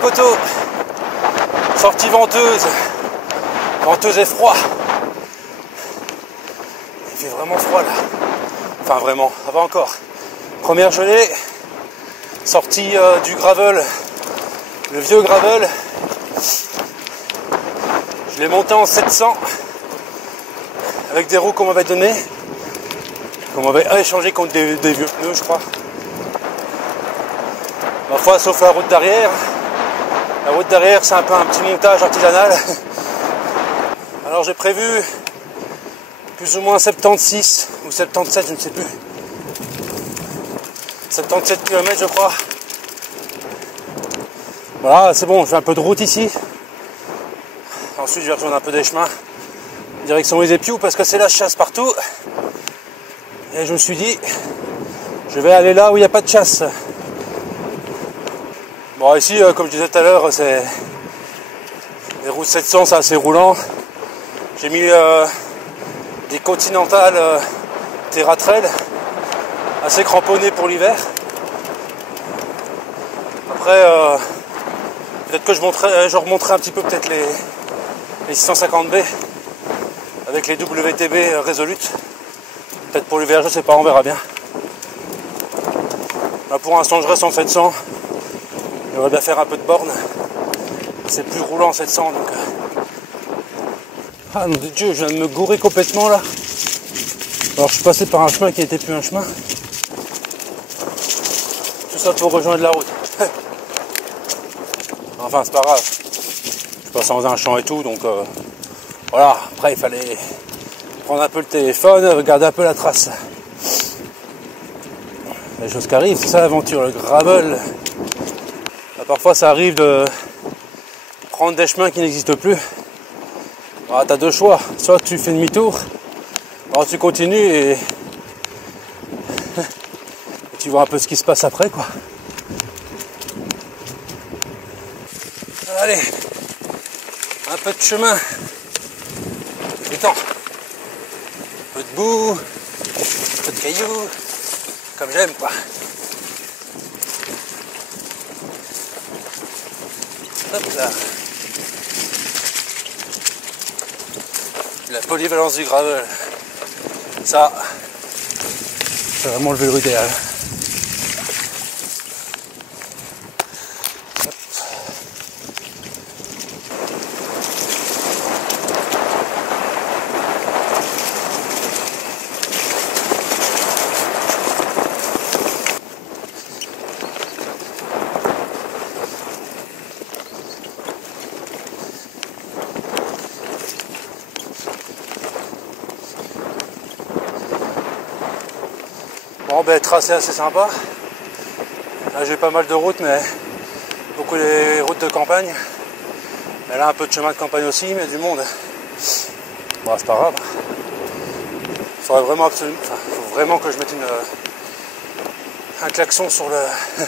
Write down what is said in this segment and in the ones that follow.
poteaux. Sortie venteuse. Venteuse et froid. Il fait vraiment froid là. Enfin vraiment, ça va encore. Première gelée. Sortie du gravel. Le vieux gravel. Je l'ai monté en 700. Avec des roues qu'on m'avait donné. Qu'on m'avait échangé contre des vieux pneus, je crois. Ma foi, sauf la route d'arrière. La route d'arrière, c'est un peu un petit montage artisanal. Alors j'ai prévu plus ou moins 76 ou 77, je ne sais plus. 77 km, je crois. Voilà, c'est bon, je fais un peu de route ici. Ensuite, je vais rejoindre un peu des chemins. Direction les Épious, parce que c'est la chasse partout. Et je me suis dit, je vais aller là où il n'y a pas de chasse. Bon, ici, comme je disais tout à l'heure, c'est les routes 700, c'est assez roulant. J'ai mis des Continental Terra Trail, assez cramponnées pour l'hiver. Après, peut-être que je remonterai un petit peu peut-être les 650B avec les WTB Resolute. Peut-être pour l'hiver, je sais pas, on verra bien. Là, pour l'instant, je reste en 700. J'aimerais bien faire un peu de borne. C'est plus roulant en 700, donc... Ah, mon Dieu, je viens de me gourer complètement, là. Alors, je suis passé par un chemin qui n'était plus un chemin. Tout ça pour rejoindre la route. Enfin, c'est pas grave. Je passe dans un champ et tout, donc... voilà, après, il fallait prendre un peu le téléphone, regarder un peu la trace. Les choses qui arrivent, c'est ça l'aventure, le gravel. Là, parfois, ça arrive de prendre des chemins qui n'existent plus. Alors, t'as deux choix, soit tu fais demi-tour, alors tu continues et tu vois un peu ce qui se passe après, quoi. Allez, un peu de chemin, du temps, un peu de boue, un peu de cailloux, comme j'aime, quoi. Hop là. La polyvalence du gravel, ça, c'est vraiment le vélo idéal. Bon, ben, tracé assez sympa. Là, j'ai pas mal de routes, mais beaucoup les routes de campagne. Mais là, un peu de chemin de campagne aussi, mais du monde. Bon, c'est pas grave. Il faudrait vraiment absolument, enfin, faut vraiment que je mette un klaxon sur le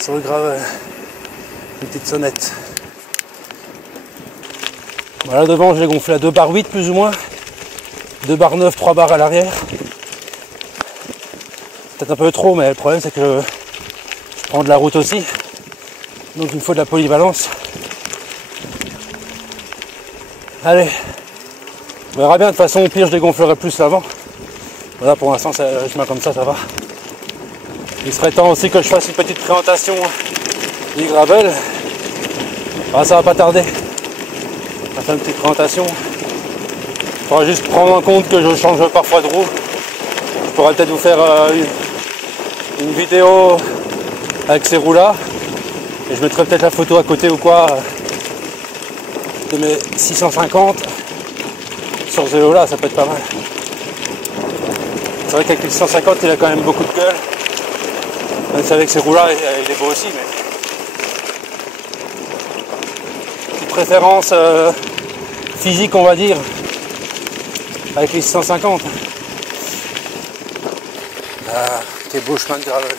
sur le gravel. Une petite sonnette. Voilà, devant, je l'ai gonflé à 2 bar 8 plus ou moins. 2 bar 9, 3 bars à l'arrière. Peut-être un peu trop, mais le problème c'est que je prends de la route aussi. Donc il me faut de la polyvalence. Allez, on verra bien. De toute façon, au pire, je dégonflerai plus l'avant. Voilà, pour l'instant, le chemin comme ça va. Il serait temps aussi que je fasse une petite présentation du gravel. Ah, ça va pas tarder. On va faire une petite présentation. Il faudra juste prendre en compte que je change parfois de roue. Je pourrais peut-être vous faire une vidéo avec ces roues là. Et je mettrai peut-être la photo à côté ou quoi de mes 650 sur ce vélo là, ça peut être pas mal. C'est vrai qu'avec les 650 il a quand même beaucoup de gueule. Même si avec ces roues là il est beau aussi, mais une préférence physique on va dire avec les 650. Ah, quel beau chemin de gravel.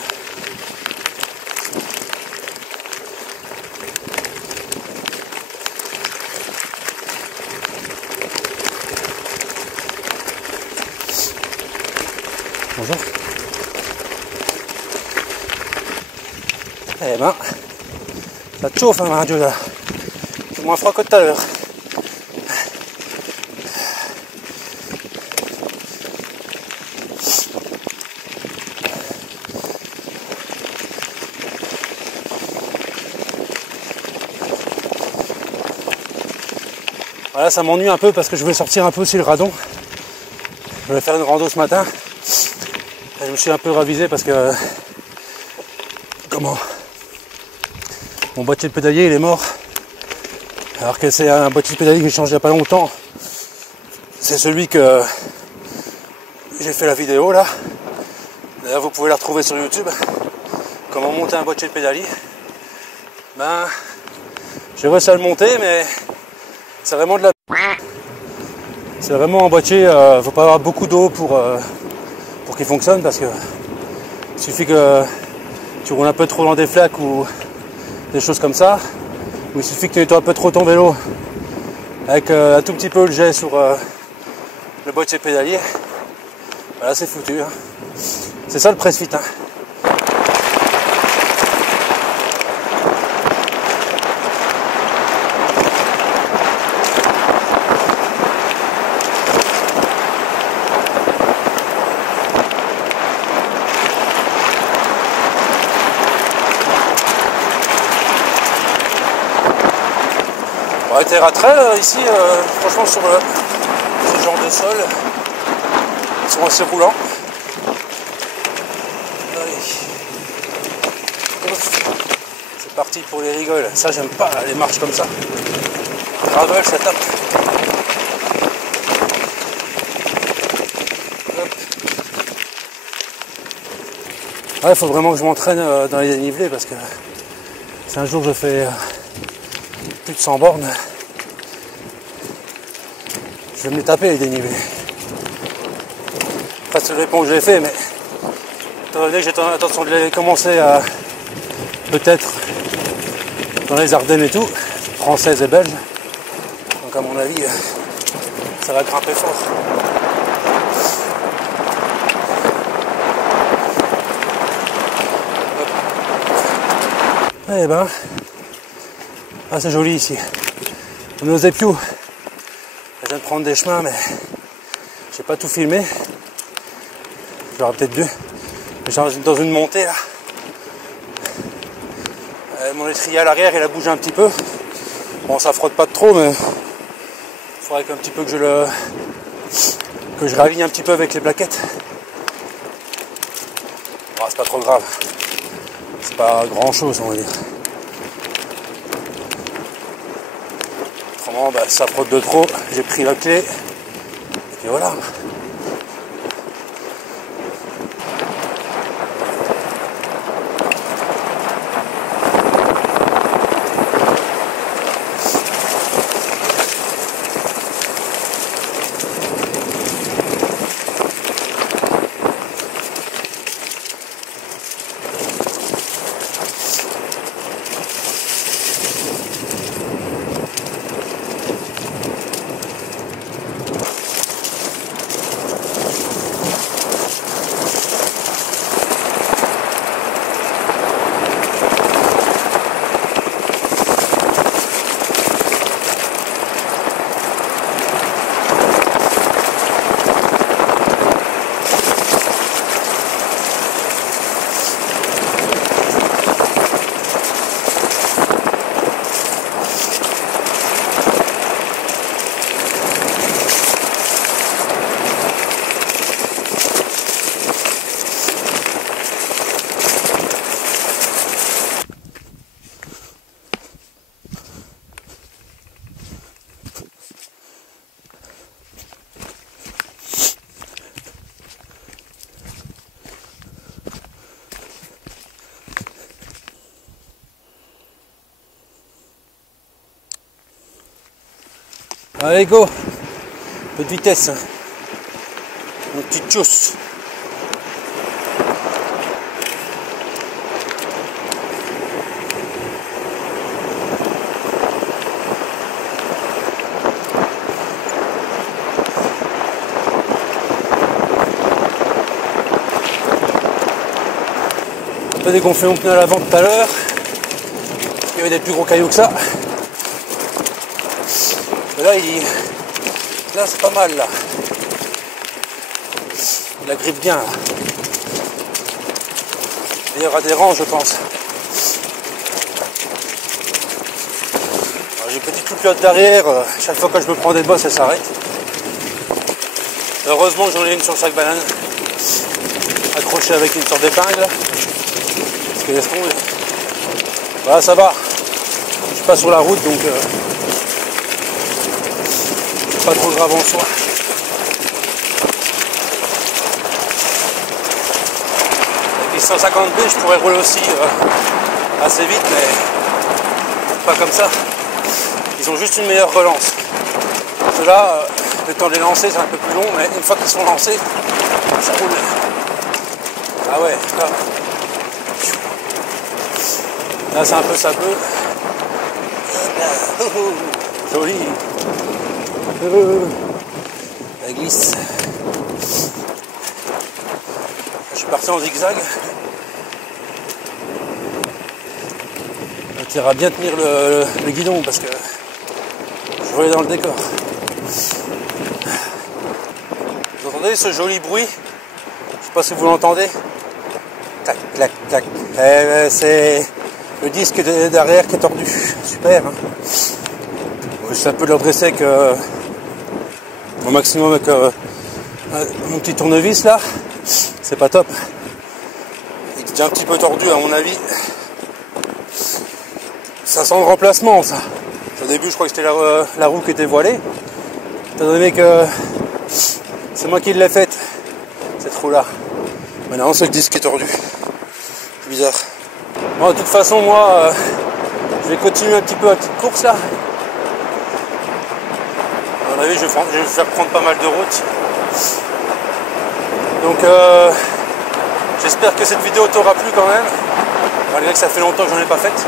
Bonjour. Eh ben, ça te chauffe, hein, mon Dieu, là. C'est moins froid que tout à l'heure. Voilà, ça m'ennuie un peu parce que je voulais sortir un peu aussi le radon. Je voulais faire une rando ce matin. Et je me suis un peu ravisé parce que... Comment? Mon boîtier de pédalier, il est mort. Alors que c'est un boîtier de pédalier que j'ai changé il n'y a pas longtemps. C'est celui que j'ai fait la vidéo là. D'ailleurs, vous pouvez la retrouver sur YouTube. Comment monter un boîtier de pédalier. Ben, j'ai réussi à le monter, mais c'est vraiment de la... C'est vraiment un boîtier, faut pas avoir beaucoup d'eau pour qu'il fonctionne, parce que il suffit que tu roules un peu trop dans des flaques ou des choses comme ça, ou il suffit que tu nettoies un peu trop ton vélo avec un tout petit peu le jet sur le boîtier pédalier. Voilà, c'est foutu. Hein. C'est ça le press-fit. Hein. Les terres à trail ici, franchement sur ce genre de sol, ils sont assez roulants. C'est parti pour les rigoles. Ça j'aime pas les marches comme ça. Gravel, ça tape. Il faut vraiment que je m'entraîne dans les dénivelés parce que si un jour je fais plus de 100 bornes, je vais me les taper les dénivelés. Après ça dépend où je l'ai fait, mais étant donné que j'ai l'intention de les commencer à peut-être dans les Ardennes et tout, françaises et belges, donc à mon avis ça va grimper fort. Eh ben, ah c'est joli ici. On est aux Épiaux. Je viens de prendre des chemins, mais j'ai pas tout filmé. J'aurais peut-être dû. Dans une montée là. Mon étrier à l'arrière, il a bougé un petit peu. Bon, ça frotte pas de trop, mais il faudrait qu'un petit peu que je ravigne un petit peu avec les plaquettes. Bon, c'est pas trop grave. C'est pas grand chose, on va dire. Autrement, bah, ça frotte de trop. J'ai pris la clé. Et puis voilà. Allez go, peu de vitesse, hein. Une petite chausse. Un peu dégonflé mon pneu à l'avant tout à l'heure. y avait des plus gros cailloux que ça. Et là, là c'est pas mal là. Il la grippe bien là. Il y aura des rangs je pense. J'ai une petite loupiote derrière, chaque fois que je me prends des bosses elle s'arrête. Heureusement que j'en ai une sur le sac banane, accrochée avec une sorte d'épingle. Parce que laisse tomber. Voilà, ça va. Je suis pas sur la route donc c'est pas trop grave en soi. Avec les 150B je pourrais rouler aussi assez vite mais pas comme ça. Ils ont juste une meilleure relance. Ceux-là, le temps de les lancer c'est un peu plus long, mais une fois qu'ils sont lancés, ça roule. Ah ouais, là c'est un peu sableux. Joli. La glisse. Je suis parti en zigzag. Tu iras bien tenir le guidon parce que je voulais dans le décor. Vous entendez ce joli bruit? Je sais pas si vous l'entendez. Tac, clac, clac. C'est le disque derrière qui est tordu. Super. Hein, j'essaie un peu de le redresser au maximum avec mon petit tournevis là. C'est pas top. Il est déjà un petit peu tordu à mon avis. Ça sent le remplacement ça. Au début je crois que c'était la roue qui était voilée. Étant donné que c'est moi qui l'ai faite, cette roue là. Maintenant c'est le disque qui est tordu. C'est bizarre. Bon, de toute façon moi je vais continuer un petit peu la petite course là. À mon avis je vais faire prendre pas mal de route. Donc j'espère que cette vidéo t'aura plu quand même. Malgré que ça fait longtemps que j'en ai pas faite.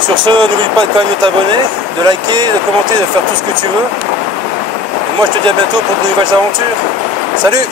Sur ce, n'oublie pas quand même de t'abonner, de liker, de commenter, de faire tout ce que tu veux. Et moi je te dis à bientôt pour de nouvelles aventures. Salut!